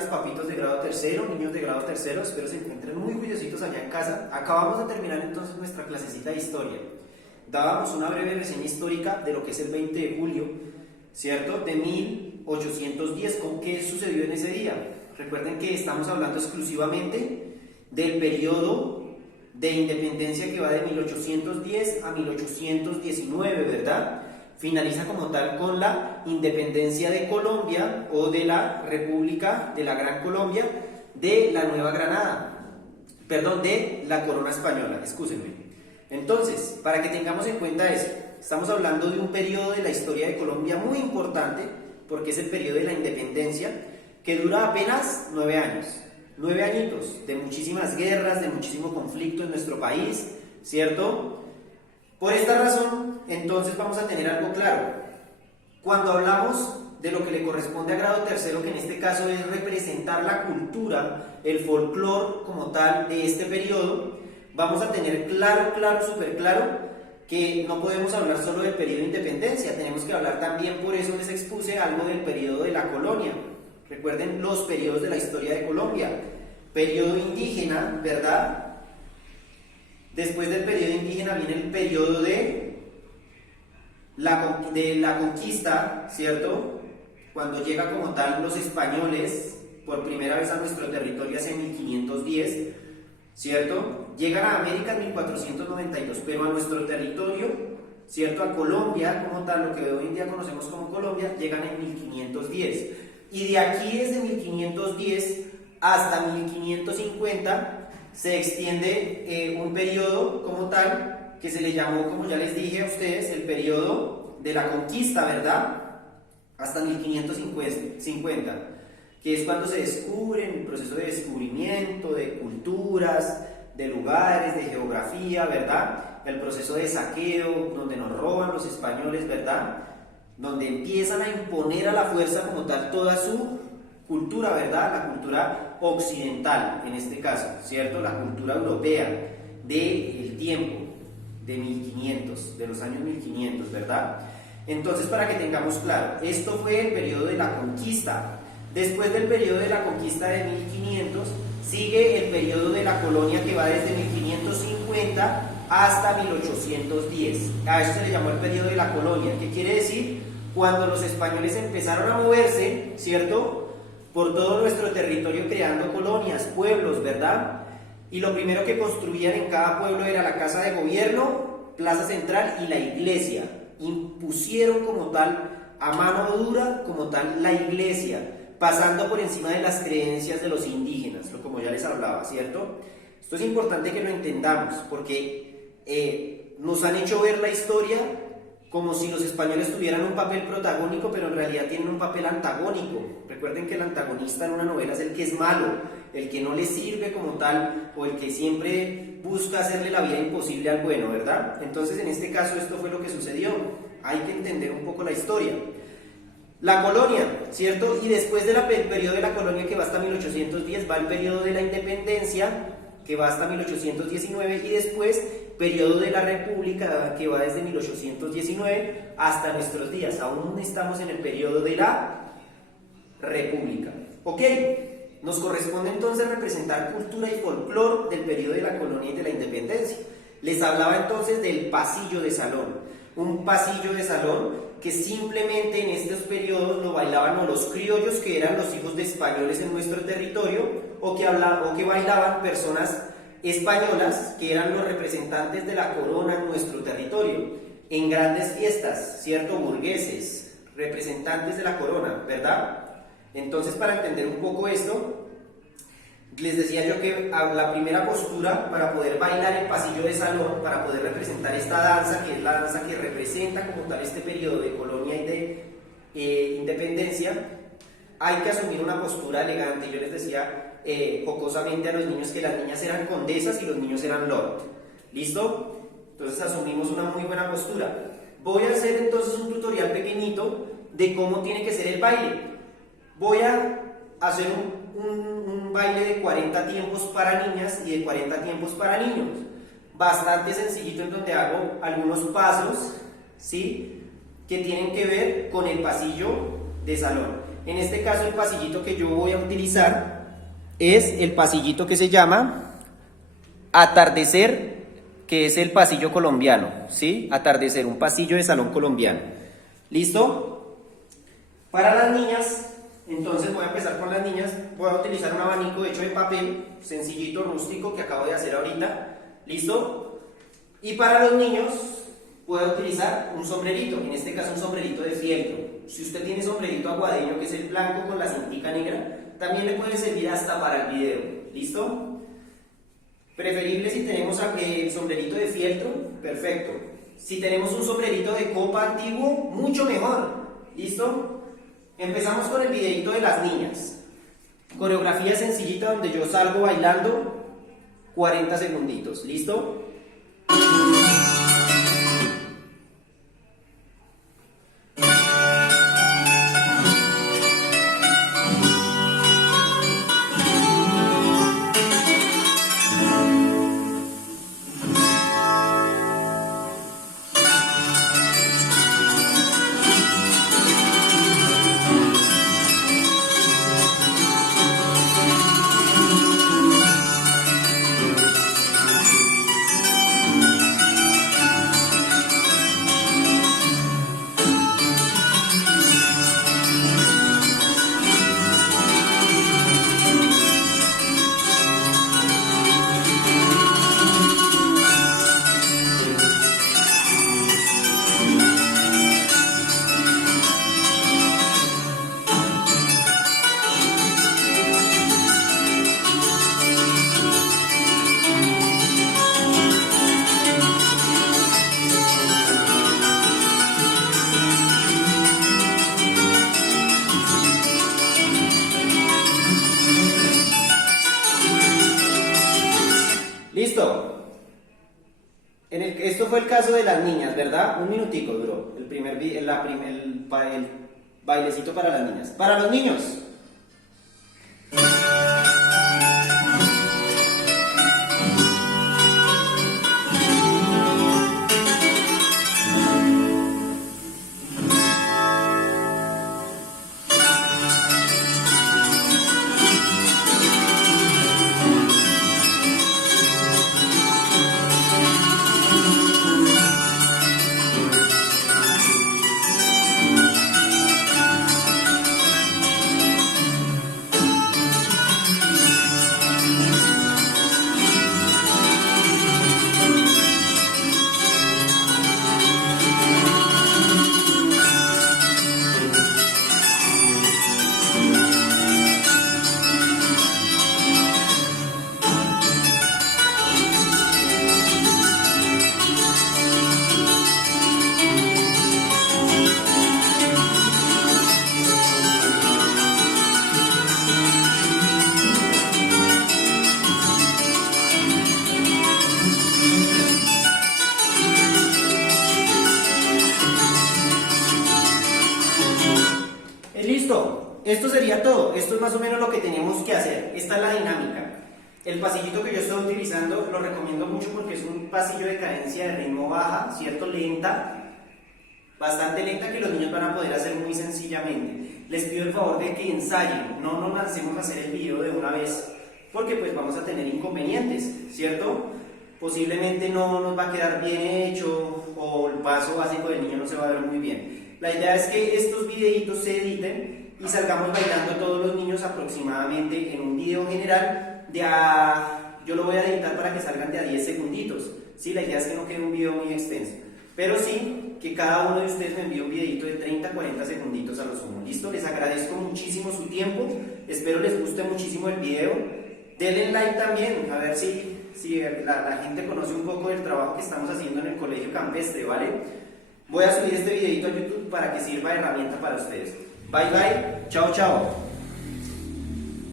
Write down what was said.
tardes, papitos de grado tercero, niños de grado tercero, espero se encuentren muy juiciositos allá en casa. Acabamos de terminar entonces nuestra clasecita de historia. Dábamos una breve reseña histórica de lo que es el 20 de julio, ¿cierto? De 1810, ¿con qué sucedió en ese día? Recuerden que estamos hablando exclusivamente del periodo de independencia que va de 1810 a 1819, ¿verdad? Finaliza como tal con la independencia de Colombia o de la República de la Gran Colombia de la Nueva Granada, perdón, de la corona española, excúsenme. Entonces, para que tengamos en cuenta eso, estamos hablando de un periodo de la historia de Colombia muy importante, porque es el periodo de la independencia, que dura apenas 9 años. 9 añitos de muchísimas guerras, de muchísimo conflicto en nuestro país, ¿cierto? Por esta razón, entonces vamos a tener algo claro. Cuando hablamos de lo que le corresponde a grado tercero, que en este caso es representar la cultura, el folclore como tal de este periodo, vamos a tener claro, súper claro, que no podemos hablar solo del periodo de independencia, tenemos que hablar también, por eso les expuse algo del periodo de la colonia. Recuerden los periodos de la historia de Colombia. Periodo indígena, ¿verdad? Después del periodo indígena viene el periodo de la conquista, ¿cierto? Cuando llega como tal los españoles por primera vez a nuestro territorio hace 1510, ¿cierto? Llegan a América en 1492, pero a nuestro territorio, ¿cierto? A Colombia como tal, lo que hoy en día conocemos como Colombia, llegan en 1510. Y de aquí desde 1510 hasta 1550 se extiende un periodo como tal que se le llamó, como ya les dije a ustedes, el periodo de la conquista, ¿verdad? Hasta 1550, que es cuando se descubre el proceso de descubrimiento de culturas, de lugares, de geografía, ¿verdad? El proceso de saqueo, donde nos roban los españoles, ¿verdad? Donde empiezan a imponer a la fuerza como tal toda su cultura, ¿verdad? La cultura occidental, en este caso, ¿cierto? La cultura europea del tiempo, de 1500, de los años 1500, ¿verdad? Entonces, para que tengamos claro, esto fue el periodo de la conquista. Después del periodo de la conquista de 1500, sigue el periodo de la colonia que va desde 1550 hasta 1810. A eso se le llamó el periodo de la colonia, que quiere decir cuando los españoles empezaron a moverse, ¿cierto?, por todo nuestro territorio creando colonias, pueblos, ¿verdad? Y lo primero que construían en cada pueblo era la casa de gobierno, plaza central y la iglesia. Impusieron como tal, a mano dura, como tal, la iglesia, pasando por encima de las creencias de los indígenas, como ya les hablaba, ¿cierto? Esto es importante que lo entendamos, porque nos han hecho ver la historia como si los españoles tuvieran un papel protagónico, pero en realidad tienen un papel antagónico. Recuerden que el antagonista en una novela es el que es malo, el que no le sirve como tal, o el que siempre busca hacerle la vida imposible al bueno, ¿verdad? Entonces, en este caso, esto fue lo que sucedió. Hay que entender un poco la historia. La colonia, ¿cierto? Y después del periodo de la colonia, que va hasta 1810, va el periodo de la independencia, que va hasta 1819, y después periodo de la República, que va desde 1819 hasta nuestros días. Aún estamos en el periodo de la República. ¿Ok? Nos corresponde entonces representar cultura y folclore del periodo de la colonia y de la independencia. Les hablaba entonces del pasillo de salón. Un pasillo de salón que simplemente en estos periodos lo bailaban o los criollos, que eran los hijos de españoles en nuestro territorio, o que bailaban personas españolas, que eran los representantes de la corona en nuestro territorio, en grandes fiestas, ¿cierto? Burgueses, representantes de la corona, ¿verdad? Entonces, para entender un poco esto, les decía yo que la primera postura para poder bailar el pasillo de salón, para poder representar esta danza, que es la danza que representa como tal este periodo de colonia y de independencia, hay que asumir una postura elegante. Yo les decía jocosamente a los niños que las niñas eran condesas y los niños eran lord. ¿Listo? Entonces asumimos una muy buena postura. Voy a hacer entonces un tutorial pequeñito de cómo tiene que ser el baile. Voy a hacer un baile de 40 tiempos para niñas y de 40 tiempos para niños. Bastante sencillito, en donde hago algunos pasos, ¿sí?, que tienen que ver con el pasillo de salón. En este caso el pasillito que yo voy a utilizar es el pasillito que se llama Atardecer, que es el pasillo colombiano, ¿sí? Atardecer, un pasillo de salón colombiano. ¿Listo? Para las niñas, entonces voy a empezar con las niñas. Voy a utilizar un abanico hecho de papel, sencillito, rústico, que acabo de hacer ahorita. ¿Listo? Y para los niños, voy a utilizar un sombrerito, en este caso un sombrerito de fieltro. Si usted tiene sombrerito aguadeño, que es el blanco con la cintica negra, también le puede servir hasta para el video. ¿Listo? Preferible si tenemos el sombrerito de fieltro, perfecto. Si tenemos un sombrerito de copa antiguo, mucho mejor. ¿Listo? Empezamos con el videito de las niñas. Coreografía sencillita donde yo salgo bailando 40 segunditos. ¿Listo? Listo. Esto fue el caso de las niñas, ¿verdad? Un minutico duró el bailecito para las niñas. Para los niños. Listo, esto sería todo. Esto es más o menos lo que tenemos que hacer. Esta es la dinámica. El pasillito que yo estoy utilizando lo recomiendo mucho porque es un pasillo de cadencia de ritmo baja, ¿cierto? Lenta, bastante lenta, que los niños van a poder hacer muy sencillamente. Les pido el favor de que ensayen, no nos lancemos a hacer el video de una vez, porque pues vamos a tener inconvenientes, ¿cierto? Posiblemente no nos va a quedar bien hecho o el paso básico del niño no se va a ver muy bien. La idea es que estos videitos se editen y salgamos bailando todos los niños aproximadamente en un video general yo lo voy a editar para que salgan de a 10 segunditos. ¿Sí? La idea es que no quede un video muy extenso, pero sí que cada uno de ustedes me envíe un videito de 30-40 segunditos a lo sumo. ¿Listo? Les agradezco muchísimo su tiempo, espero les guste muchísimo el video. Denle like también, a ver si la gente conoce un poco del trabajo que estamos haciendo en el Colegio Campestre, ¿vale? Voy a subir este videito a YouTube para que sirva de herramienta para ustedes. Bye bye, chao chao.